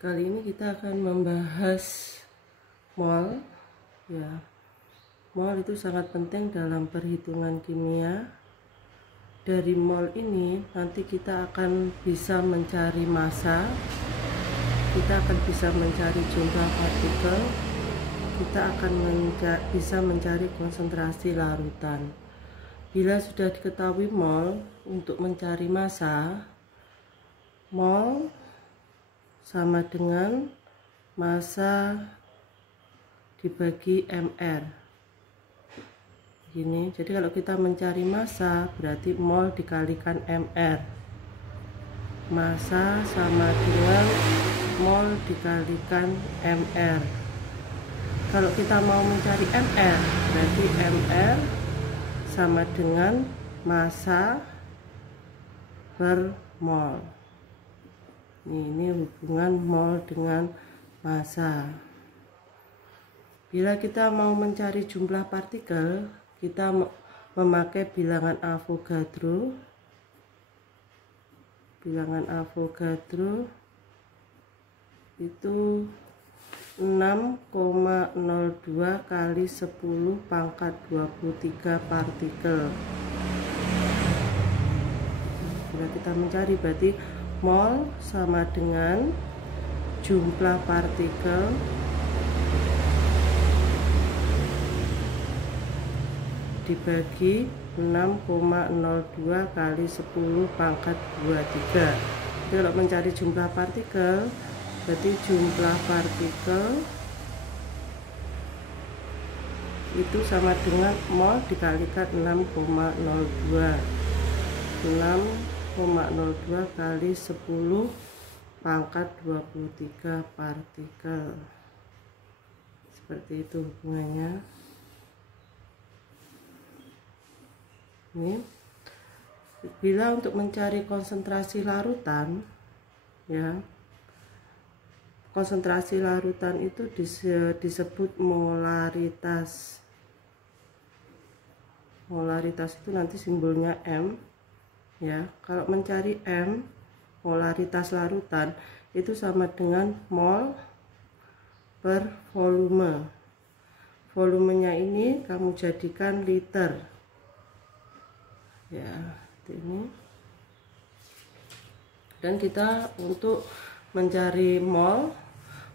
Kali ini kita akan membahas mol. Ya, mol itu sangat penting dalam perhitungan kimia. Dari mol ini nanti kita akan bisa mencari massa, kita akan bisa mencari jumlah partikel, kita akan bisa mencari konsentrasi larutan. Bila sudah diketahui mol, untuk mencari massa, mol sama dengan massa dibagi mr. Gini, jadi kalau kita mencari massa berarti mol dikalikan mr. Massa sama dengan mol dikalikan mr. Kalau kita mau mencari mr berarti mr sama dengan massa per mol. Ini hubungan mol dengan massa. Bila kita mau mencari jumlah partikel, kita memakai bilangan Avogadro. Bilangan Avogadro itu 6,02 kali 10 pangkat 23 partikel. Bila kita mencari berarti mol sama dengan jumlah partikel dibagi 6,02 kali 10 pangkat 23. Jadi kalau mencari jumlah partikel berarti jumlah partikel itu sama dengan mol dikalikan 6,02 kali 10 pangkat 23 partikel. Seperti itu hubungannya. Ini bila untuk mencari konsentrasi larutan, ya, konsentrasi larutan itu disebut molaritas. Molaritas itu nanti simbolnya M. Ya, kalau mencari M, molaritas larutan itu sama dengan mol per volume. Volumenya ini kamu jadikan liter. Ya, ini. Dan kita untuk mencari mol,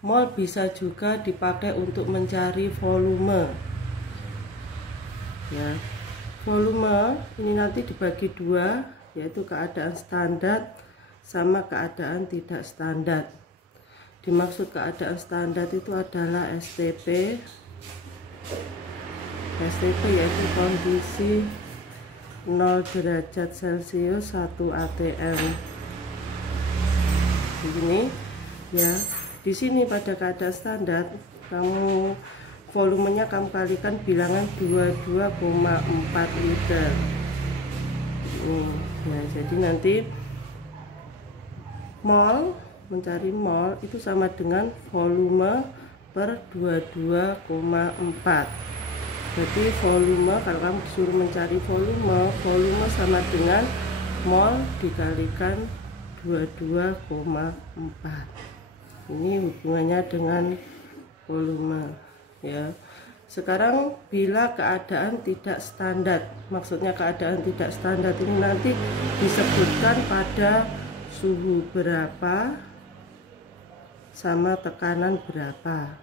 mol bisa juga dipakai untuk mencari volume. Ya, volume ini nanti dibagi dua, yaitu keadaan standar sama keadaan tidak standar. Dimaksud keadaan standar itu adalah STP. STP yaitu kondisi 0 derajat Celcius 1 atm. Begini ya. Di sini pada keadaan standar kamu volumenya kamu kalikan bilangan 22,4 liter. Nah, jadi nanti mol, mencari mol itu sama dengan volume per 22,4. Jadi volume, kalau kamu disuruh mencari volume sama dengan mol dikalikan 22,4. Ini hubungannya dengan volume, ya. Sekarang bila keadaan tidak standar, maksudnya keadaan tidak standar ini nanti disebutkan pada suhu berapa sama tekanan berapa.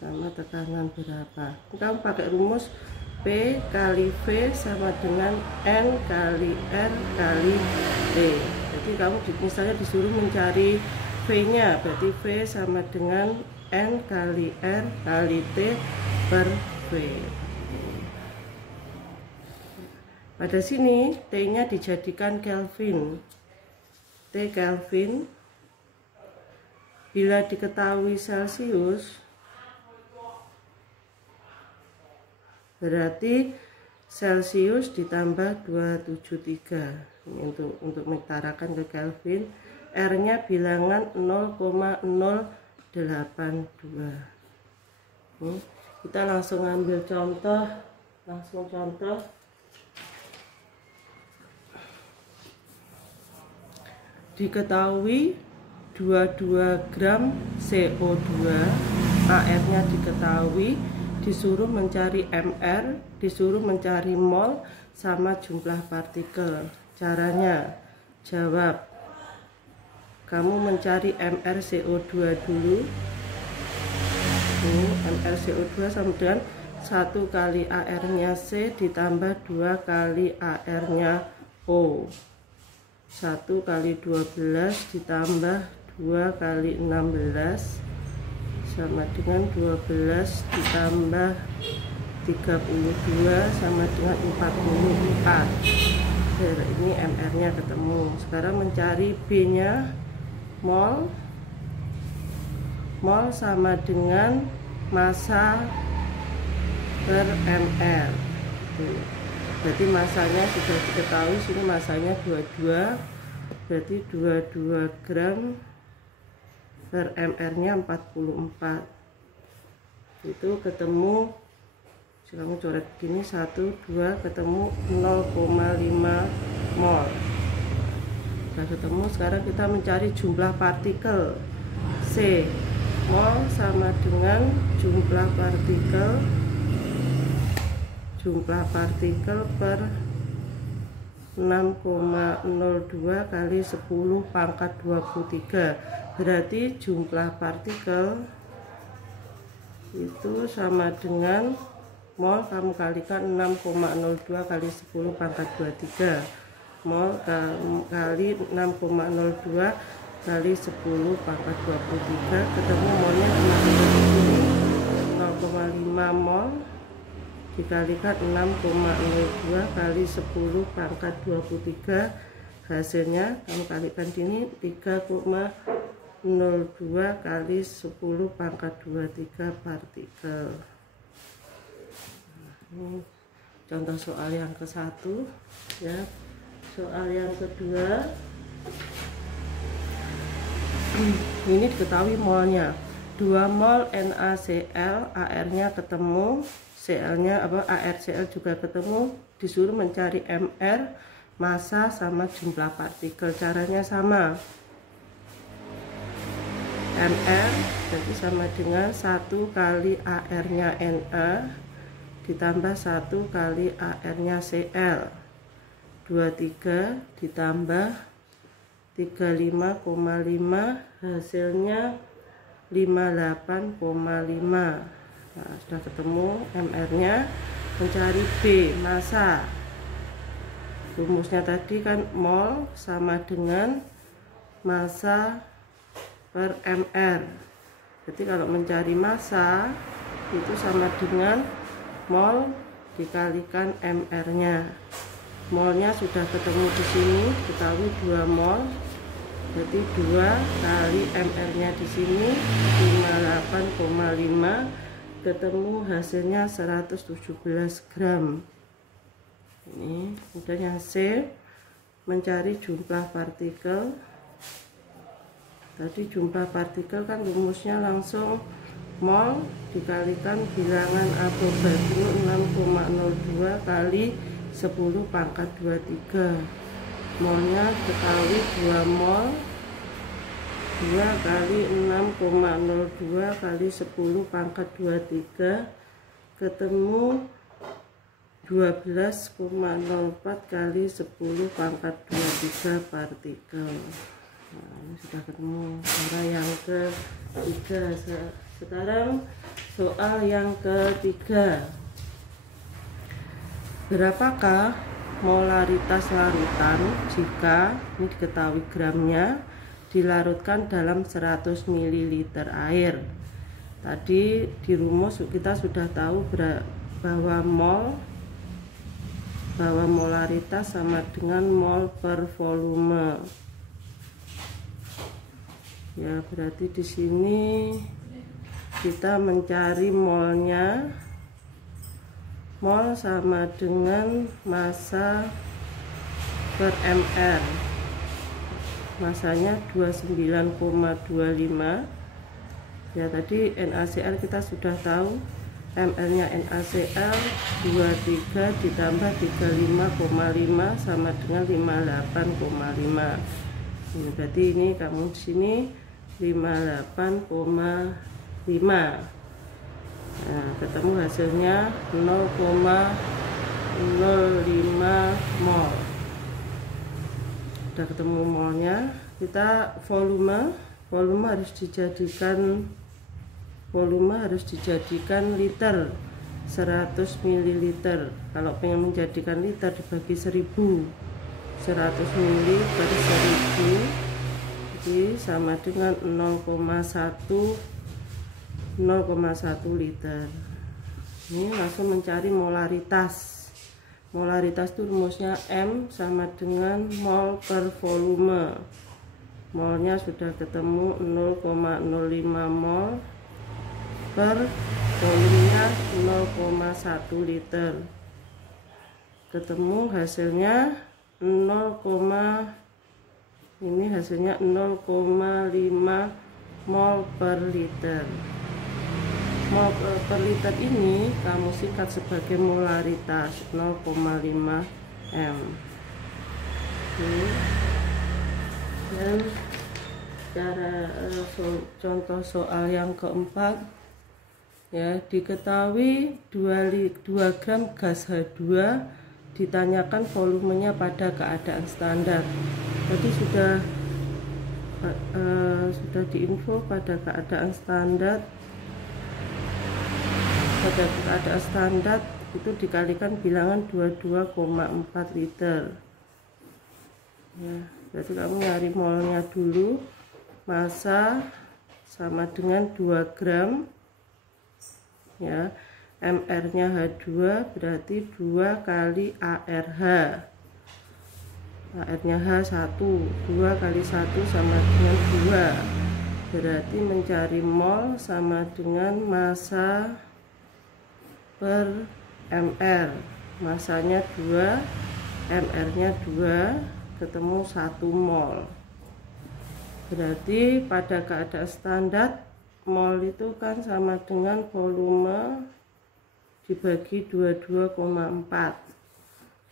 Sama tekanan berapa. Kamu pakai rumus P kali V sama dengan N kali R kali T. Jadi kamu misalnya disuruh mencari V-nya, berarti V sama dengan N kali R kali T per V. Pada sini T-nya dijadikan Kelvin. T Kelvin. Bila diketahui Celcius, berarti Celcius ditambah 273. Ini untuk mengutarakan ke Kelvin. R-nya bilangan 0,082. Kita langsung ambil contoh, diketahui 22 gram CO2, AR-nya diketahui, disuruh mencari MR, disuruh mencari mol sama jumlah partikel. Caranya, jawab. Kamu mencari MR CO2 dulu. Ini MR CO2 sama dengan 1 kali AR-nya C ditambah 2 kali AR-nya O. 1 kali 12 ditambah 2 kali 16 sama dengan 12 ditambah 32 sama dengan 44. Ini MR-nya ketemu. Sekarang mencari B-nya, mol. Mol sama dengan massa per MR. Berarti masanya sudah diketahui, sini masanya 22, berarti 22 gram per MR-nya 44. Itu ketemu, kamu coret begini, 1, 2, ketemu 0,5 mol. Sudah ketemu. Sekarang kita mencari jumlah partikel. C, mol sama dengan jumlah partikel per 6,02 kali 10 pangkat 23. Berarti jumlah partikel itu sama dengan mol, kamu kalikan 6,02 kali 10 pangkat 23. Mol kali 6,02 kali 10 pangkat 23, ketemu molnya sama dengan ini 0,5 mol dikalikan 6,02 kali 10 pangkat 23, hasilnya kamu kalikan ini 3,02 kali 10 pangkat 23 partikel. Ini contoh soal yang ke-1 ya. Soal yang kedua, ini diketahui molnya 2 mol NaCl, AR-nya ketemu, Cl-nya ArCl juga ketemu, disuruh mencari MR, massa sama jumlah partikel. Caranya sama. MR jadi sama dengan 1 kali AR-nya Na ditambah 1 kali AR-nya Cl. 23 ditambah 35,5, hasilnya 58,5. Nah, sudah ketemu MR-nya. Mencari B, massa. Rumusnya tadi kan mol sama dengan massa per MR. Jadi kalau mencari massa itu sama dengan mol dikalikan MR-nya. Molnya sudah ketemu di sini, ketahui 2 mol. Berarti 2 kali MR-nya di sini 58,5, ketemu hasilnya 117 gram. Ini udah yang C, mencari jumlah partikel. Tadi jumlah partikel kan rumusnya langsung mol dikalikan bilangan abogadro 6,02 kali 10 pangkat 23. Molnya ketahui 2 mol, 2 kali 6,02 kali 10 pangkat 23, ketemu 12,04 kali 10 pangkat 23 partikel. Nah, ini sudah ketemu. Cara yang ketiga. Sekarang soal yang ketiga. Berapakah molaritas larutan jika ini diketahui gramnya dilarutkan dalam 100 ml air? Tadi di rumus kita sudah tahu bahwa molaritas sama dengan mol per volume. Ya, berarti di sini kita mencari molnya. Mol sama dengan massa per MR. Massanya 29,25. Ya, tadi NaCl kita sudah tahu, MR-nya NaCl 23 ditambah 35,5 sama dengan 58,5. Ini berarti ini kamu di sini 58,5. Nah, ketemu hasilnya 0,05 mol. Udah ketemu molnya. Kita volume harus dijadikan liter, 100 ml. Kalau pengen menjadikan liter dibagi 1000, 100 ml per 1000, jadi sama dengan 0,1 liter. Ini langsung mencari molaritas. Molaritas itu rumusnya M sama dengan mol per volume. Molnya sudah ketemu 0,05 mol per volumenya 0,1 liter. Ketemu hasilnya 0,5 mol per liter. Mol per liter ini kamu singkat sebagai molaritas, 0,5 m. Dan cara contoh soal yang keempat, ya, diketahui 2 gram gas H2 ditanyakan volumenya pada keadaan standar. Tadi sudah diinfo pada keadaan standar. Pada keadaan standar itu dikalikan bilangan 22,4 liter. Ya, berarti kamu nyari molnya dulu. Massa sama dengan 2 gram. Ya, MR-nya H2 berarti 2 kali ARH. AR-nya H1, 2 kali 1 sama dengan 2. Berarti mencari mol sama dengan massa per MR. Masanya 2, MR-nya 2, ketemu 1 mol. Berarti pada keadaan standar mol itu kan sama dengan volume dibagi 22,4.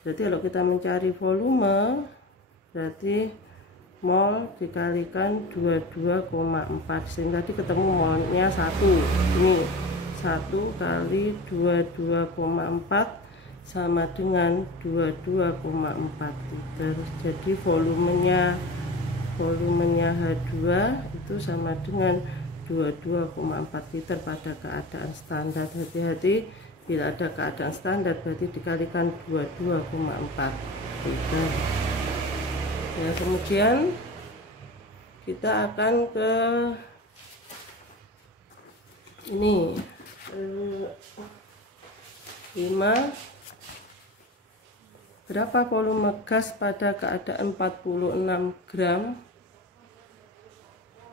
Berarti kalau kita mencari volume, berarti mol dikalikan 22,4, sehingga tadi ketemu molnya 1. Ini 1 kali 22,4 sama dengan 22,4 liter. Jadi volumenya H2 itu sama dengan 22,4 liter pada keadaan standar. Hati-hati, bila ada keadaan standar berarti dikalikan 22,4 liter. Ya, kemudian kita akan ke ini 5. Berapa volume gas pada keadaan 46 gram?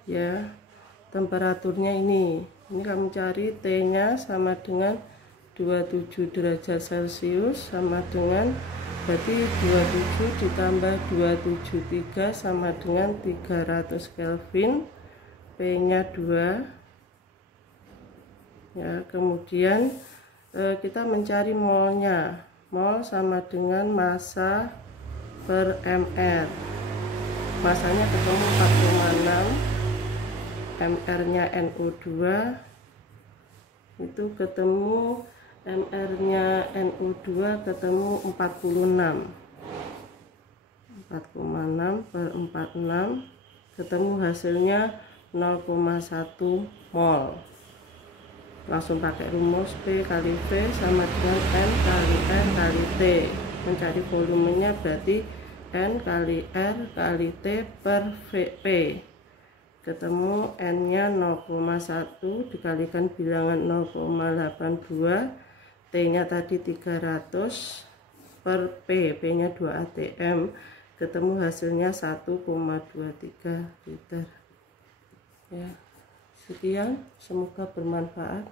Ya, temperaturnya ini kamu cari T-nya sama dengan 27 derajat Celcius, sama dengan berarti 27 ditambah 273 sama dengan 300 Kelvin. P-nya 2. Ya, kemudian kita mencari molnya. Mol sama dengan massa per mr. Masanya ketemu 4,6. MR-nya NO2 itu ketemu, MR-nya NO2 ketemu 46. 4,6 per 46 ketemu hasilnya 0,1 mol. Langsung pakai rumus P kali V sama dengan N kali R kali T. Mencari volumenya berarti N kali R kali T per P. Ketemu N-nya 0,1 dikalikan bilangan 0,82. T-nya tadi 300 per P. P-nya 2 atm. Ketemu hasilnya 1,23 liter. Ya. Sekian, semoga bermanfaat.